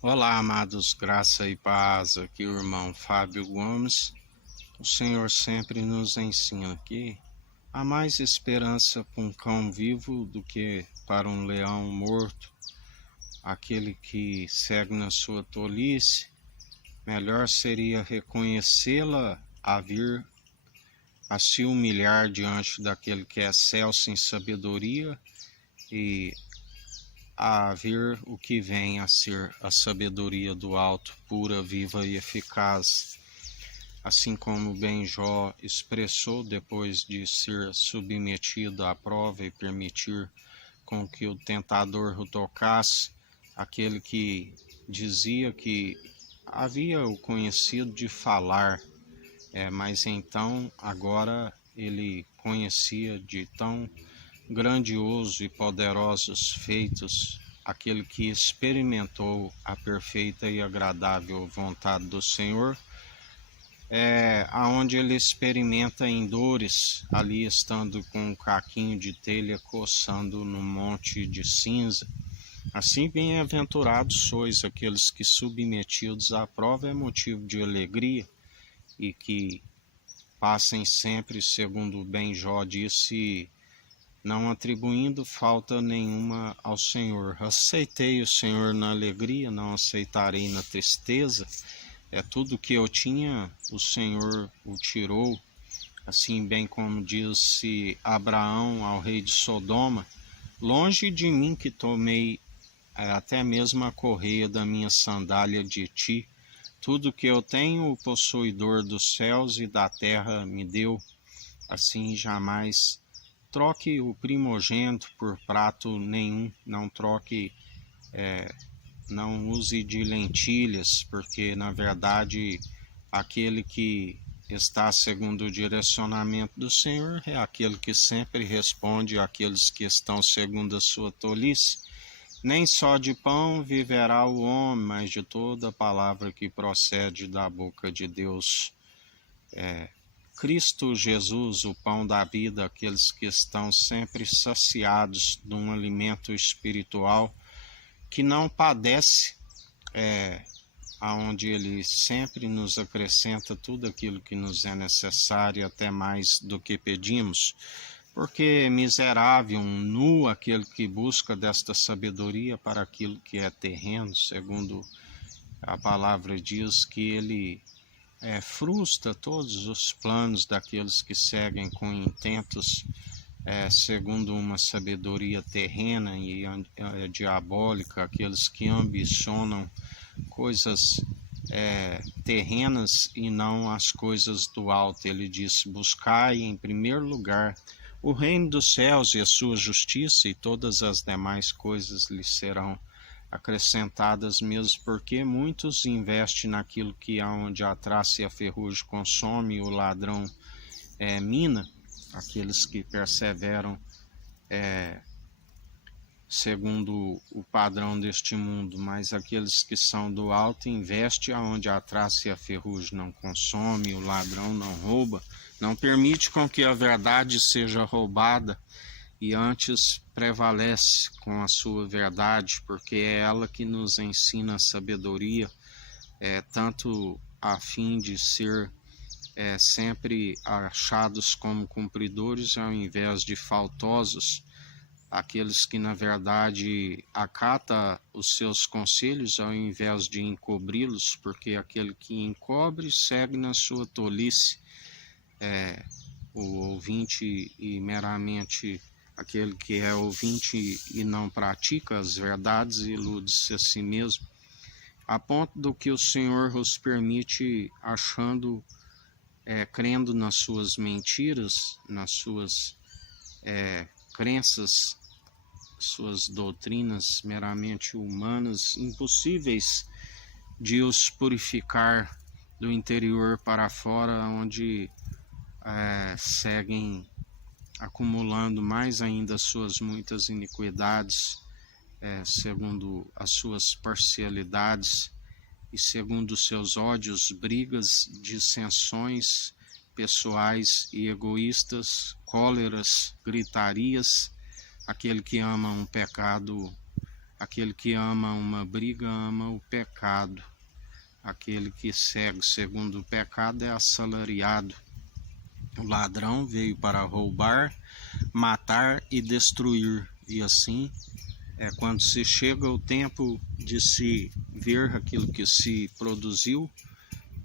Olá, amados, graça e paz. Aqui o irmão Fábio Gomes. O Senhor sempre nos ensina que há mais esperança para um cão vivo do que para um leão morto. Aquele que segue na sua tolice, melhor seria reconhecê-la a vir a se humilhar diante daquele que é excelso em sabedoria e a ver o que vem a ser a sabedoria do alto, pura, viva e eficaz. Assim como Benjó expressou depois de ser submetido à prova e permitir com que o tentador o tocasse, aquele que dizia que havia o conhecido de falar, mas então agora ele conhecia de tão grandioso e poderosos feitos, aquele que experimentou a perfeita e agradável vontade do Senhor, aonde ele experimenta em dores, ali estando com um caquinho de telha coçando no monte de cinza. Assim, bem-aventurados sois aqueles que, submetidos à prova, é motivo de alegria, e que passem sempre, segundo Benjó disse, não atribuindo falta nenhuma ao Senhor. Aceitei o Senhor na alegria, não aceitarei na tristeza. Tudo que eu tinha, o Senhor o tirou, assim bem como disse Abraão ao rei de Sodoma, longe de mim que tomei até mesmo a correia da minha sandália de ti. Tudo que eu tenho, o possuidor dos céus e da terra me deu. Assim jamais troque o primogênito por prato nenhum, não troque, não use de lentilhas, porque na verdade aquele que está segundo o direcionamento do Senhor é aquele que sempre responde àqueles que estão segundo a sua tolice. Nem só de pão viverá o homem, mas de toda palavra que procede da boca de Deus. Cristo Jesus, o pão da vida, aqueles que estão sempre saciados de um alimento espiritual que não padece, aonde ele sempre nos acrescenta tudo aquilo que nos é necessário, até mais do que pedimos. Porque miserável, nu aquele que busca desta sabedoria para aquilo que é terreno, segundo a palavra diz que ele frustra todos os planos daqueles que seguem com intentos segundo uma sabedoria terrena e diabólica, aqueles que ambicionam coisas terrenas e não as coisas do alto. Ele diz: buscai em primeiro lugar o reino dos céus e a sua justiça, e todas as demais coisas lhe serão acrescentadas, mesmo porque muitos investem naquilo que aonde a traça e a ferrugem consome e o ladrão mina, aqueles que perseveram segundo o padrão deste mundo, mas aqueles que são do alto investem aonde a traça e a ferrugem não consome, o ladrão não rouba, não permite com que a verdade seja roubada, e antes prevalece com a sua verdade, porque é ela que nos ensina a sabedoria, tanto a fim de ser sempre achados como cumpridores ao invés de faltosos, aqueles que na verdade acata os seus conselhos ao invés de encobri-los, porque aquele que encobre segue na sua tolice. O ouvinte e meramente aquele que é ouvinte e não pratica as verdades ilude-se a si mesmo, a ponto do que o Senhor os permite achando, crendo nas suas mentiras, nas suas crenças, suas doutrinas meramente humanas, impossíveis de os purificar do interior para fora, onde seguem acumulando mais ainda suas muitas iniquidades, segundo as suas parcialidades e segundo os seus ódios, brigas, dissensões pessoais e egoístas, cóleras, gritarias. Aquele que ama um pecado Aquele que ama uma briga ama o pecado. Aquele que segue segundo o pecado é assalariado. O ladrão veio para roubar, matar e destruir. E assim, quando se chega o tempo de se ver aquilo que se produziu,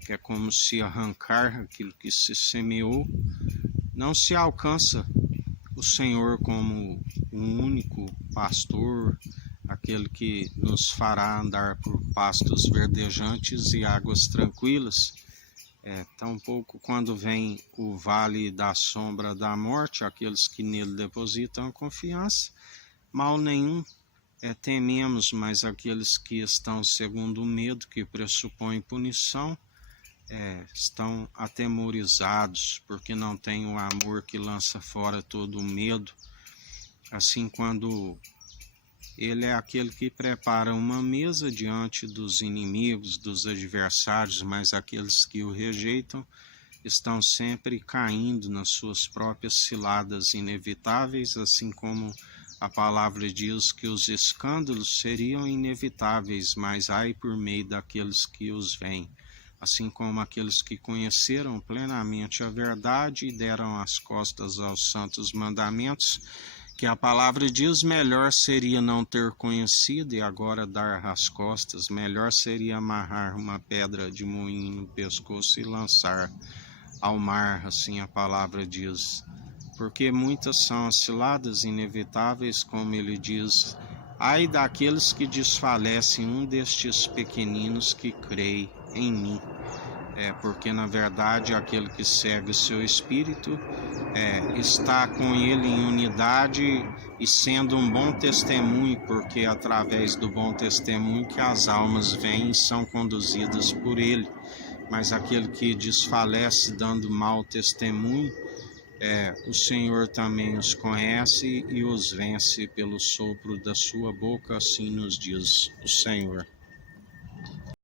que é como se arrancar aquilo que se semeou, não se alcança o Senhor como o único pastor, aquele que nos fará andar por pastos verdejantes e águas tranquilas. Tampouco quando vem o vale da sombra da morte, aqueles que nele depositam a confiança, mal nenhum tememos, mas aqueles que estão segundo o medo, que pressupõe punição, estão atemorizados, porque não têm o amor que lança fora todo o medo. Assim, quando ele é aquele que prepara uma mesa diante dos inimigos, dos adversários, mas aqueles que o rejeitam estão sempre caindo nas suas próprias ciladas inevitáveis, assim como a palavra diz que os escândalos seriam inevitáveis, mas ai por meio daqueles que os veem. Assim como aqueles que conheceram plenamente a verdade e deram as costas aos santos mandamentos, que a palavra diz, melhor seria não ter conhecido e agora dar as costas, melhor seria amarrar uma pedra de moinho no pescoço e lançar ao mar, assim a palavra diz. Porque muitas são as ciladas inevitáveis, como ele diz, ai daqueles que desfalecem um destes pequeninos que creem em mim. Porque na verdade aquele que segue o seu espírito está com ele em unidade e sendo um bom testemunho, porque é através do bom testemunho que as almas vêm e são conduzidas por ele. Mas aquele que desfalece dando mau testemunho, o Senhor também os conhece e os vence pelo sopro da sua boca, assim nos diz o Senhor.